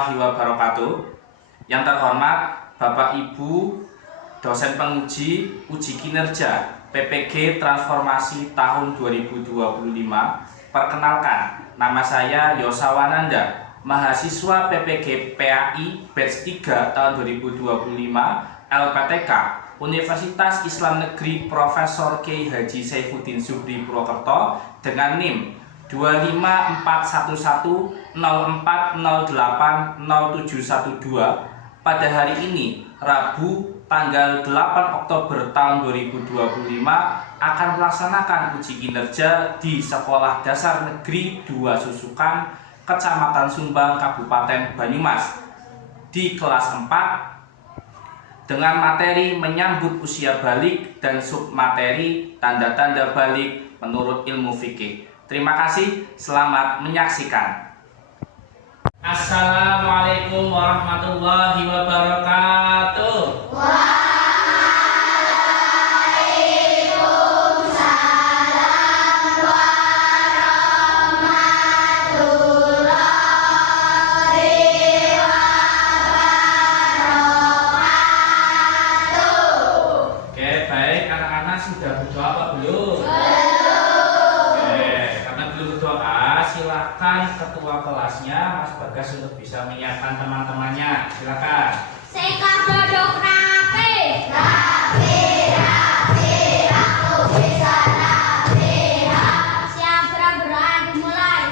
warahmatullahi wabarakatuh. Yang terhormat Bapak Ibu dosen penguji uji kinerja PPG Transformasi tahun 2025. Perkenalkan, nama saya Yosawananda, mahasiswa PPG PAI batch 3 tahun 2025 LPTK Universitas Islam Negeri Profesor Kiai Haji Saifuddin Zuhri Purwokerto dengan NIM 2541080800712. Pada hari ini, Rabu tanggal 8 Oktober tahun 2025 akan melaksanakan uji kinerja di Sekolah Dasar Negeri 2 Susukan, Kecamatan Sumbang, Kabupaten Banyumas di kelas 4 dengan materi menyambut usia balik dan submateri tanda-tanda balik menurut ilmu fikih. Terima kasih, selamat menyaksikan. Assalamualaikum warahmatullahi wabarakatuh. Oke, baik, anak-anak sudah berdoa apa belum? Silakan ketua kelasnya Mas Bagas untuk bisa menyiapkan teman-temannya. Silakan. Sikap duduk rapi. Aku bisa rapi. Siap berdoa dimulai.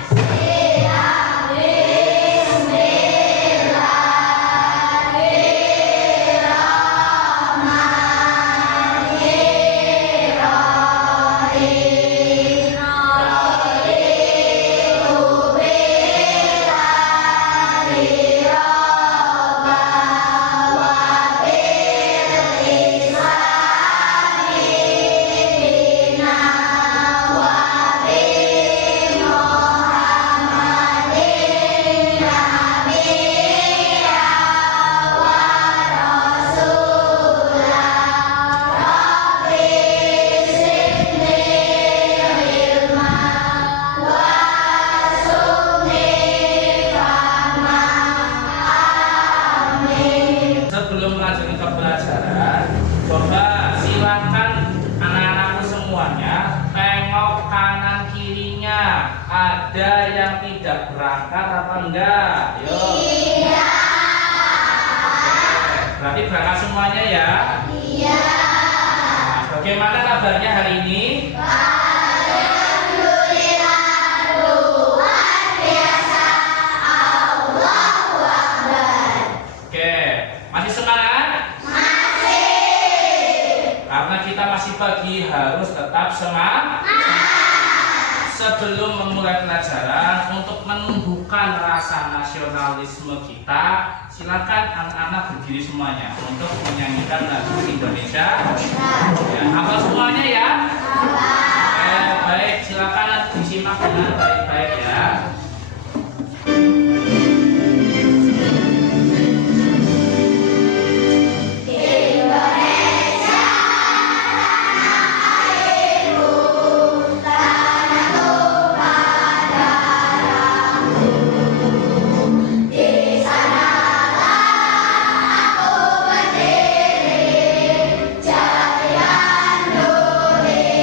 Sebelum melanjutkan ke pelajaran, coba silakan anak-anakku semuanya tengok kanan kirinya, ada yang tidak berangkat apa enggak? Yuk. Iya. Berarti berangkat semuanya ya? Iya. Nah, bagaimana kabarnya hari ini? Alhamdulillah, luar biasa. Allahu Akbar. Oke, masih semangat? Masih. Karena kita masih pagi, harus tetap semangat. Sebelum memulai pelajaran, untuk menumbuhkan rasa nasionalisme kita, silakan anak-anak berdiri semuanya untuk menyanyikan lagu Indonesia. Ya, hafal semuanya ya. Baik, silakan disimak dengan baik-baik ya. Jaya Nuri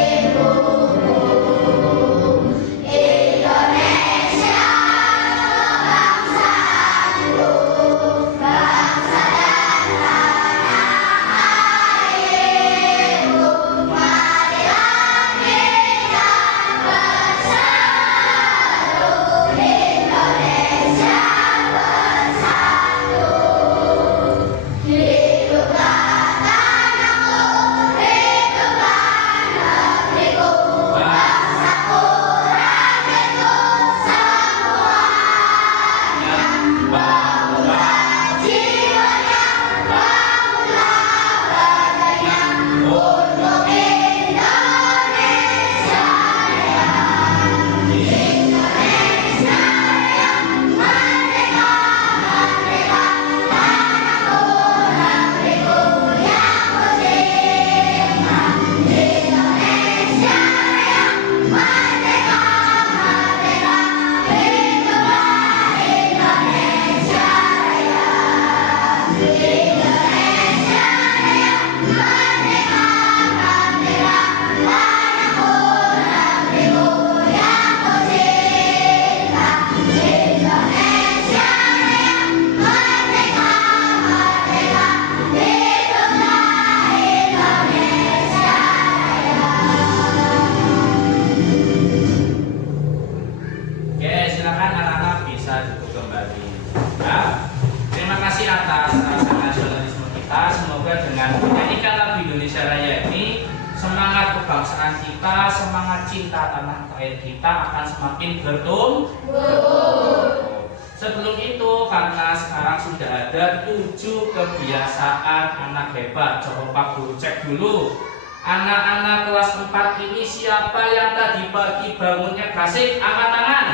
semangat cinta tanah air kita akan semakin bertumbuh. Sebelum itu, karena sekarang sudah ada 7 kebiasaan anak hebat. Coba Pak Guru cek dulu. Anak-anak kelas 4 ini siapa yang tadi pagi bangunnya gasik? Angkat tangan.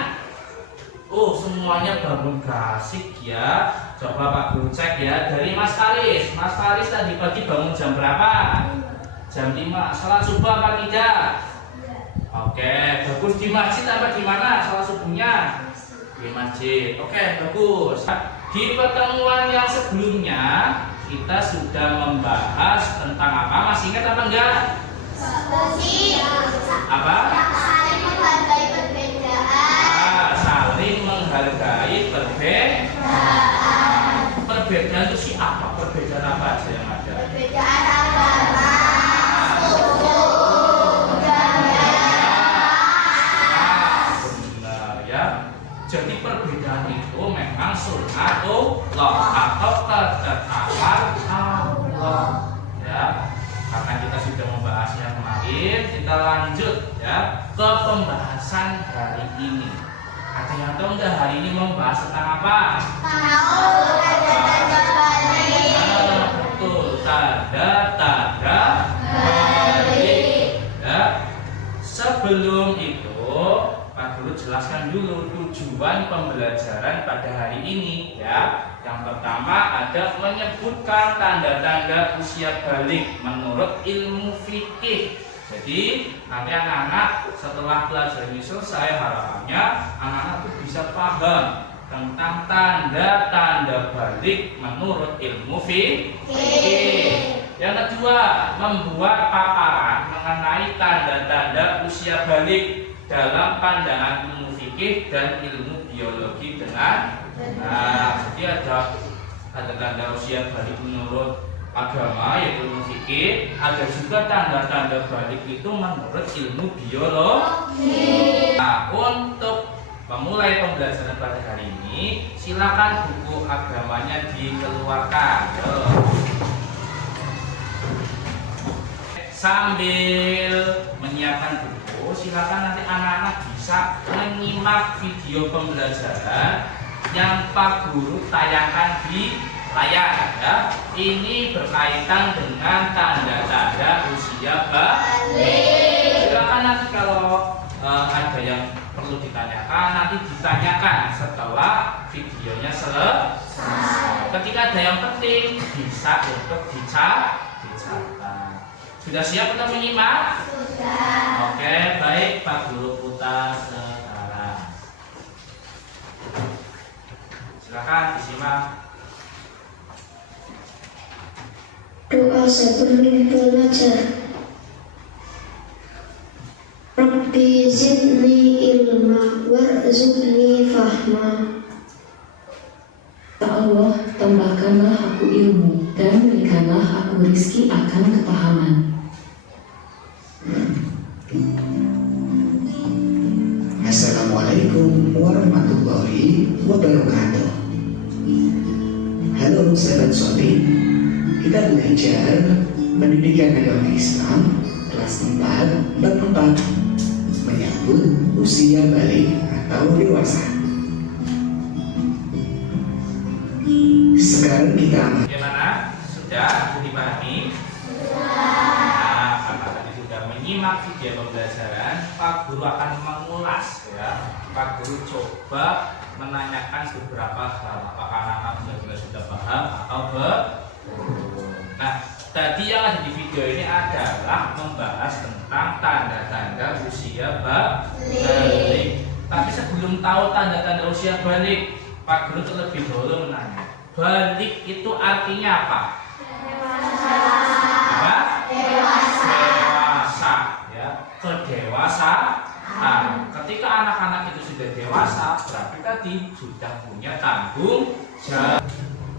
Oh, semuanya bangun gasik ya. Coba Pak Guru cek ya. Dari Mas Faris. Mas Faris tadi pagi bangun jam berapa? Jam 5. Salat subuh apa tidak? Oke, bagus. Di masjid apa di mana salat subuhnya? Di masjid. Oke, bagus. Di pertemuan yang sebelumnya kita sudah membahas tentang apa? Masih ingat apa enggak? Apa? Saling menghargai perbedaan. Saling menghargai perbedaan. Perbedaan itu siapa? Perbedaan apa aja yang ada? Perbedaan agama, suku, budaya. Benar ya. Jadi perbedaan itu memang sunnatullah atau ketetapan Allah ya. Karena kita sudah membahasnya kemarin, kita lanjut ya ke pembahasan hari ini. Ada yang tahu nggak hari ini membahas tentang apa? Tahu tanda-tanda balik. Betul, tanda-tanda balik. Ya. Sebelum itu, Pak Guru jelaskan dulu tujuan pembelajaran pada hari ini ya. Yang pertama ada menyebutkan tanda-tanda usia balik menurut ilmu fikih. Jadi nanti anak-anak setelah pelajaran ini selesai, harapannya anak-anak itu bisa paham tentang tanda-tanda balik menurut ilmu fikih. Yang kedua, membuat paparan mengenai tanda-tanda usia balik dalam pandangan ilmu fikih dan ilmu biologi dengan jadi ada tanda-tanda usia balik menurut agama yaitu ilmu fikih, ada juga tanda-tanda balik itu menurut ilmu biologi. Nah, untuk memulai pembelajaran pada hari ini, silakan buku agamanya dikeluarkan. Sambil menyiapkan buku, silakan nanti anak-anak bisa menyimak video pembelajaran yang Pak Guru tayangkan di layar ya. Ini berkaitan dengan tanda-tanda usia balik. Silakan nanti kalau ada yang perlu ditanyakan, nanti ditanyakan setelah videonya selesai. Ketika ada yang penting bisa untuk dicatat. Sudah siap untuk menyimak? Sudah. Oke, baik Pak Guru putar sekarang. Silakan disimak. Doa sebelum belajar. Rabbi zidni ilma warzuqni fahma. Ya Allah, tambahkanlah aku ilmu dan berikanlah aku rizki akan kepahaman. Assalamualaikum warahmatullahi wabarakatuh. Halo sahabat Sobi, kita belajar pendidikan agama Islam kelas 4 bab 4 menyambut usia balik atau dewasa. Sekarang kita Bagaimana? Sudah dipahami? Nah, karena tadi sudah menyimak video pembelajaran, Pak Guru akan mengulas ya. Pak Guru coba menanyakan beberapa hal. Apakah anak-anak benar-benar sudah paham atau belum? Nah, tadi yang ada di video ini adalah membahas tentang tanda-tanda usia balik. Tapi sebelum tahu tanda-tanda usia balik, Pak Guru terlebih dahulu menanya, balik itu artinya apa? Apa? Dewasa ya, kedewasaan. Ketika anak-anak itu sudah dewasa, berarti tadi sudah punya tanggung jawab.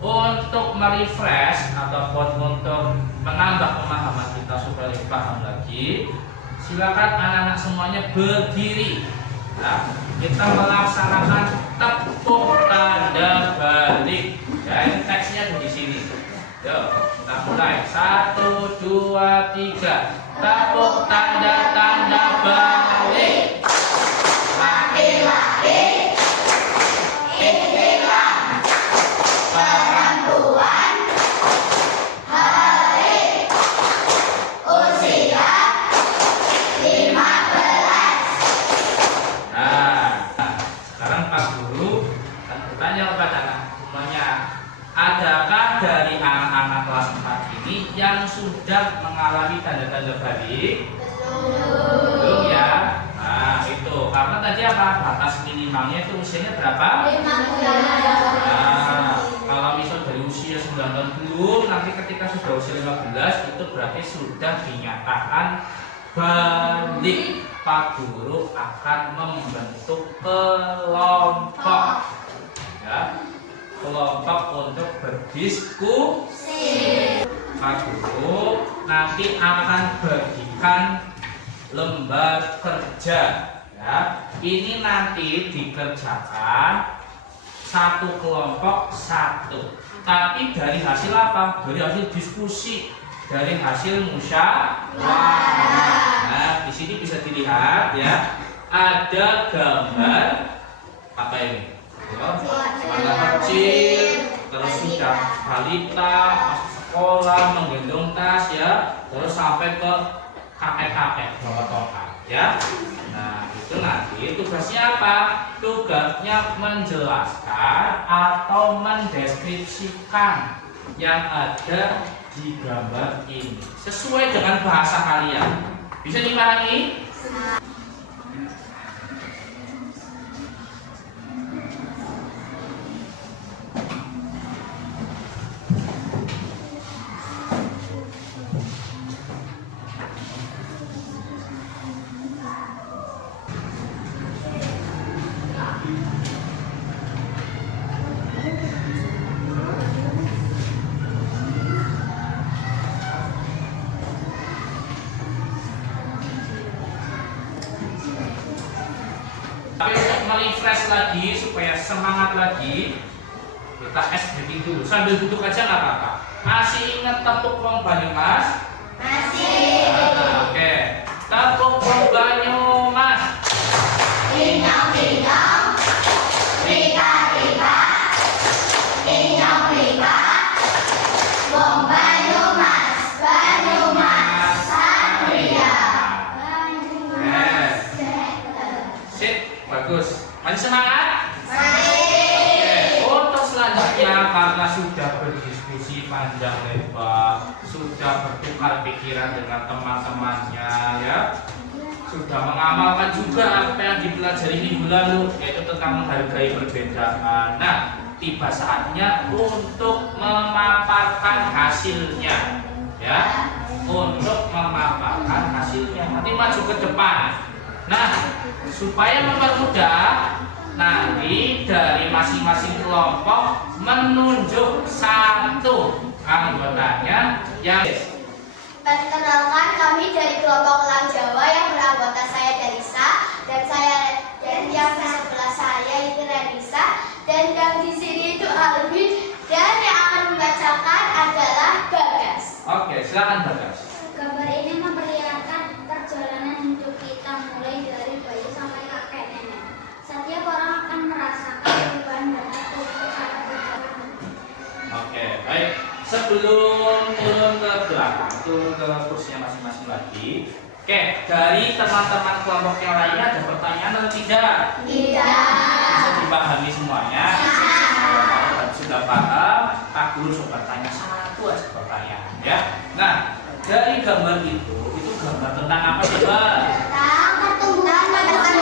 Untuk merefresh ataupun untuk menambah pemahaman kita supaya lebih paham lagi, silakan anak-anak semuanya berdiri. Nah, kita melaksanakan tepuk tanda balik. Ya, ini teksnya di sini. Yuk, kita mulai. 1, 2, 3. Tepuk tanda balik. batas minimalnya itu usianya berapa? 5 bulan. Nah, kalau misal dari usia 9 tahun belum, nanti ketika sudah usia 15 itu berarti sudah dinyatakan balik. Pak Guru akan membentuk kelompok, ya, kelompok untuk berdiskusi. Pak Guru nanti akan bagikan lembar kerja, ya. Ini nanti dikerjakan satu kelompok satu. Tapi dari hasil apa? Dari hasil diskusi, dari hasil musyawarah. Nah, di sini bisa dilihat ya, ada gambar apa ini? Anak kecil, terus sudah balita, masuk sekolah, menggendong tas ya, terus sampai ke kakek-kakek bawa tongkat ya. Nah, itu nanti tugasnya apa? Tugasnya menjelaskan atau mendeskripsikan yang ada di gambar ini sesuai dengan bahasa kalian. Bisa dipahami? Tapi untuk merefresh lagi supaya semangat lagi, kita SBT dulu. Sambil duduk aja nggak apa-apa. Masih ingat tepuk wong Banyumas? Masih. Oke. Tepuk wong Banyumas. Pinyong-pinyong, rika-rika, pinyong-rika, wong Banyumas, Banyumas, Satria. Sip, bagus. Masih semangat? Masih. Untuk selanjutnya karena sudah berdiskusi panjang lebar, sudah bertukar pikiran dengan teman-temannya ya, sudah mengamalkan juga apa yang dipelajari minggu lalu, yaitu tentang menghargai perbedaan. Nah, tiba saatnya untuk memaparkan hasilnya ya, untuk memaparkan hasilnya. Nanti maju ke depan. Nah, supaya mempermudah, nanti dari masing-masing kelompok menunjuk satu anggotanya yang Perkenalkan, kami dari kelompok Elang Jawa yang beranggota saya Darisa dan yang di sebelah saya itu Renisa dan yang di sini itu Alvin dan yang akan membacakan adalah Bagas. Oke, silakan Bagas. Gambar ini memperlihatkan perjalanan hidup kita mulai dari bayi sampai kakek nenek. Setiap orang akan merasakan perubahan dan untuk cara berjalan. Oke, baik. Sebelum turun ke belakang, turun ke kursinya masing-masing lagi. Oke, dari teman-teman kelompok yang lainnya ada pertanyaan atau tidak? Tidak. Bisa dipahami semuanya? Kalau sudah paham, Pak Guru coba tanya satu aja pertanyaan ya. Nah, dari gambar itu gambar tentang apa coba? Tentang pertumbuhan manusia.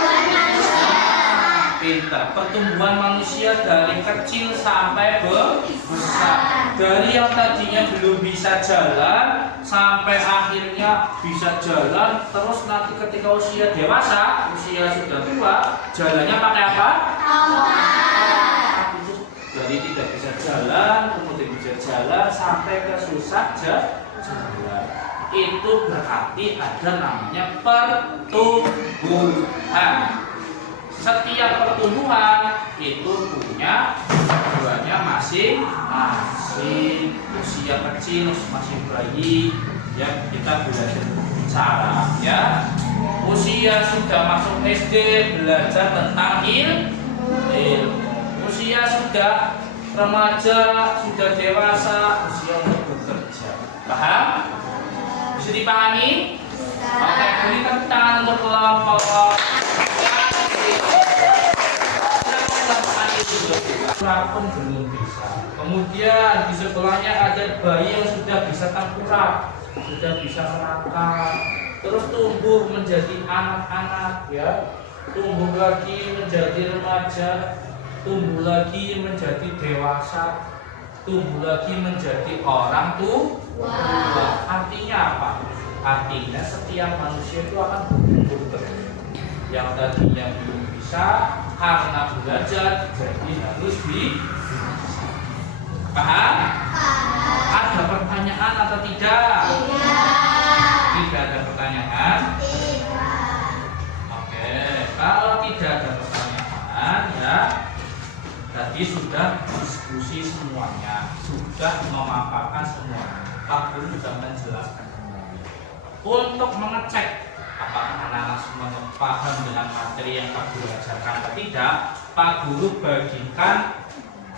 Pintar. Pertumbuhan manusia dari kecil sampai besar. Dari yang tadinya belum bisa jalan sampai akhirnya bisa jalan, terus nanti ketika usia dewasa, usia sudah tua, jalannya pakai apa? Tongkat. Itu dari tidak bisa jalan, kemudian bisa jalan sampai ke susah jalan. Itu berarti ada namanya pertumbuhan. Setiap pertumbuhan itu punya tujuannya masing-masing. Usia kecil masih bayi ya, kita belajar cara ya. Usia sudah masuk SD belajar tentang ilmu. Usia sudah remaja, sudah dewasa, usia untuk bekerja. Paham? Bisa dipahami? Oke, berikan tangan untuk kelompok. Pun belum bisa. Kemudian di sebelahnya ada bayi yang sudah bisa tengkurap, sudah bisa merangkak, terus tumbuh menjadi anak-anak ya. tumbuh lagi menjadi remaja, tumbuh lagi menjadi dewasa, tumbuh lagi menjadi orang tua. Artinya apa? Artinya setiap manusia itu akan bertumbuh terus. Yang tadinya belum bisa karena belajar, jadi harus bisa. Paham? Ada pertanyaan atau tidak? Tidak ada pertanyaan? Oke, kalau tidak ada pertanyaan ya tadi sudah diskusi semuanya, sudah memaparkan semuanya. Pak Guru sudah menjelaskan semuanya. Untuk mengecek apakah anak-anak semuanya paham dengan materi yang Pak Guru ajarkan atau tidak, Pak Guru bagikan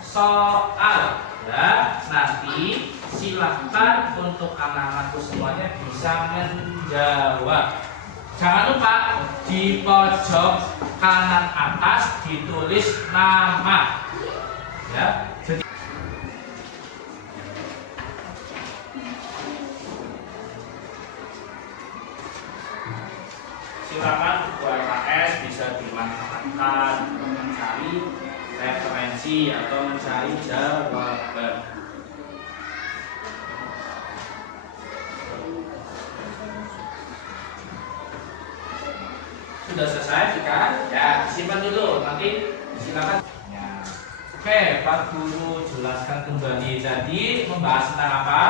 soal. Ya, nanti silahkan untuk anak-anakku semuanya bisa menjawab. Jangan lupa di pojok kanan atas ditulis nama. Ya, jadi silakan buku LKS bisa dimanfaatkan untuk mencari referensi atau mencari jawaban. Sudah selesai kan? Ya, simpan dulu. Nanti silakan. Ya. Oke, Pak Guru jelaskan kembali tadi membahas tentang apa?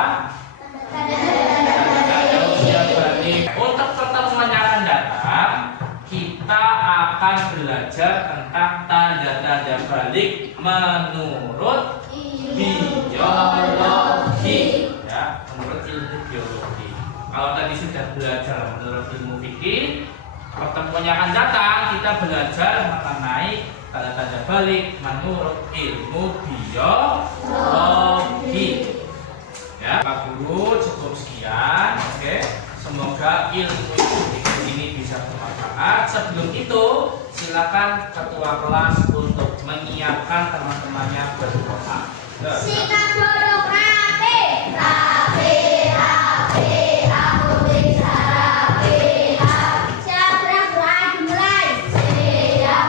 Tanda usia balik. Untuk pertemuan yang akan datang, kita akan belajar tentang tanda-tanda balik menurut biologi. Ya, menurut ilmu biologi. Kalau tadi sudah belajar menurut ilmu fikih, pertemuan yang akan datang kita belajar mengenai tanda-tanda balik menurut ilmu biologi. Ya, Pak Guru cukup sekian. Oke, semoga ilmu ini bisa bermanfaat. Sebelum itu, silakan ketua kelas untuk menyiapkan teman-temannya berdoa. Sikap duduk rapi, rapi, rapi, aku bisa rapi. Siap gerak doa dimulai. Siap.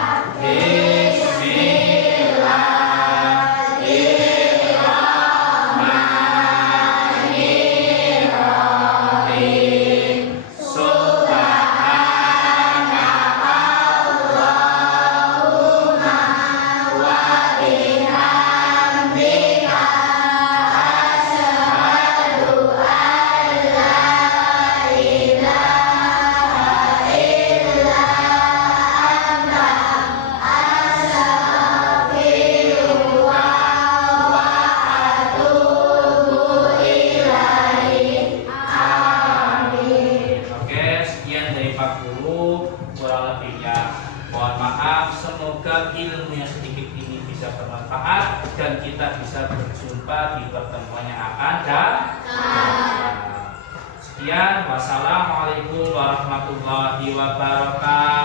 Ilmu yang sedikit ini bisa bermanfaat dan kita bisa berjumpa di pertemuan yang akan datang. Sekian, wassalamualaikum warahmatullahi wabarakatuh.